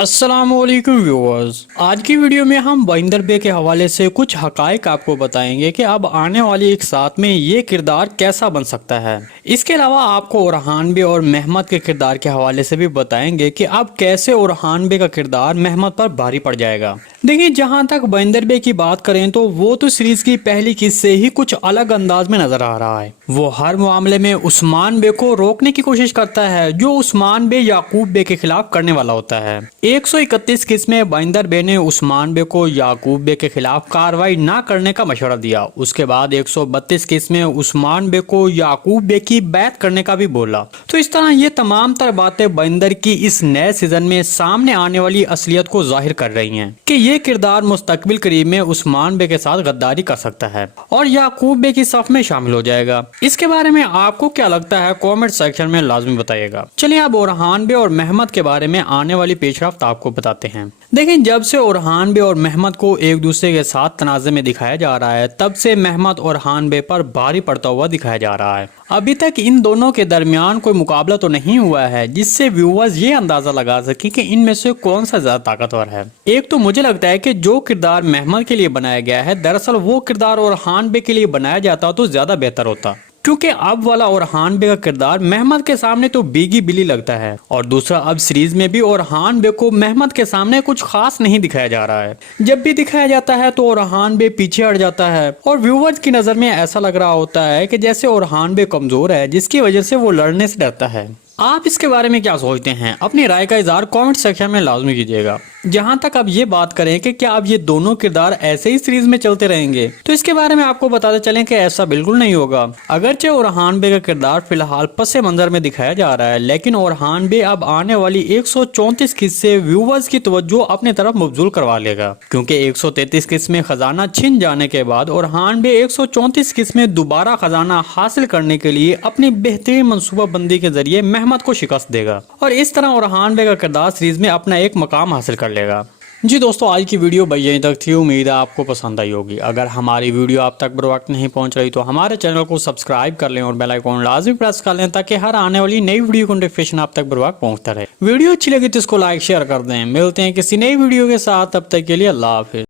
अस्सलामुअलैकुम व्यूअर्स, आज की वीडियो में हम बइंदर बे के हवाले से कुछ हकाइक आपको बताएंगे कि अब आने वाली एक साथ में ये किरदार कैसा बन सकता है। इसके अलावा आपको ओरहान बे और महमद के किरदार के हवाले से भी बताएंगे कि अब कैसे ओरहान बे का किरदार महमद पर भारी पड़ जाएगा। देखिए, जहां तक बइंदर बे की बात करें तो वो तो सीरीज की पहली किस्त से ही कुछ अलग अंदाज में नजर आ रहा है। वो हर मामले में उस्मान बे को रोकने की कोशिश करता है जो उस्मान बे याकूब बे के खिलाफ करने वाला होता है। 131 किस्त में बइंदर बे ने उस्मान बे को याकूब बे के खिलाफ कार्रवाई न करने का मशवरा दिया। उसके बाद 132 किस्त में उस्मान बे को याकूब बे की बैत करने का भी बोला। तो इस तरह ये तमाम तर बातें बइंदर की इस नए सीजन में सामने आने वाली असलियत को जाहिर कर रही हैं कि ये किरदार मुस्तकबिल करीब में उस्मान बे के साथ गद्दारी कर सकता है और याकूब बे की सफ में शामिल हो जाएगा। इसके बारे में आपको क्या लगता है, कमेंट सेक्शन में लाजमी बताइएगा। चलिए अब ओरहान बे और महमद के बारे में आने वाली पेशरफ्त आपको बताते हैं। देखिए, जब से ओरहान बे और महमद को एक दूसरे के साथ तनाज़े में दिखाया जा रहा है, तब से महमद ओरहान बे पर भारी पड़ता हुआ दिखाया जा रहा है। अभी तक इन दोनों के दरमियान कोई मुकाबला तो नहीं हुआ है जिससे व्यूअर्स ये अंदाजा लगा सके कि इनमें से कौन सा ज्यादा ताकतवर है। एक तो मुझे लगता है कि जो किरदार महमद के लिए बनाया गया है, दरअसल वो किरदार ओरहान बे के लिए बनाया जाता तो ज्यादा बेहतर होता, क्योंकि अब वाला ओरहान बे का किरदार महमद के सामने तो बीगी बिली लगता है और दूसरा अब सीरीज में भी ओरहान बे को महमद के सामने कुछ खास नहीं दिखाया जा रहा है। जब भी दिखाया जाता है तो ओरहान बे पीछे हट जाता है और व्यूअर्स की नजर में ऐसा लग रहा होता है कि जैसे ओरहान बे कमजोर है जिसकी वजह से वो लड़ने से डरता है। आप इसके बारे में क्या सोचते हैं? अपनी राय का इजहार कमेंट सेक्शन में लाजमी कीजिएगा। जहां तक अब ये बात करें कि क्या अब ये दोनों किरदार ऐसे ही सीरीज में चलते रहेंगे, तो इसके बारे में आपको बताते चलें कि ऐसा बिल्कुल नहीं होगा। अगरचे ओरहान बे का किरदार फिलहाल पसे मंजर में दिखाया जा रहा है, लेकिन ओरहान बे अब आने वाली 134 किस्त से व्यूवर्स की तवज्जो अपनी तरफ मबजूल करवा लेगा, क्योंकि 133 किस्त में खजाना छिन जाने के बाद ओरहान बे 134 किस्त में दोबारा खजाना हासिल करने के लिए अपनी बेहतरीन मनसूबाबंदी के जरिए महमद को शिकस्त देगा और इस तरह ओरहान बे का किरदार सीरीज में अपना एक मकाम हासिल कर लेगा। जी दोस्तों, आज की वीडियो भाई यहीं तक थी। उम्मीद है आपको पसंद आई होगी। अगर हमारी वीडियो आप तक बर वक्त नहीं पहुंच रही तो हमारे चैनल को सब्सक्राइब कर लें और बेल आइकॉन लाजमी प्रेस कर लें ताकि हर आने वाली नई वीडियो की नोटिफिकेशन आप तक बर वक्त पहुंचता रहे। वीडियो अच्छी लगी तो इसको लाइक शेयर कर दें। मिलते हैं किसी नई वीडियो के साथ, तब तक के लिए अल्लाह हाफिज।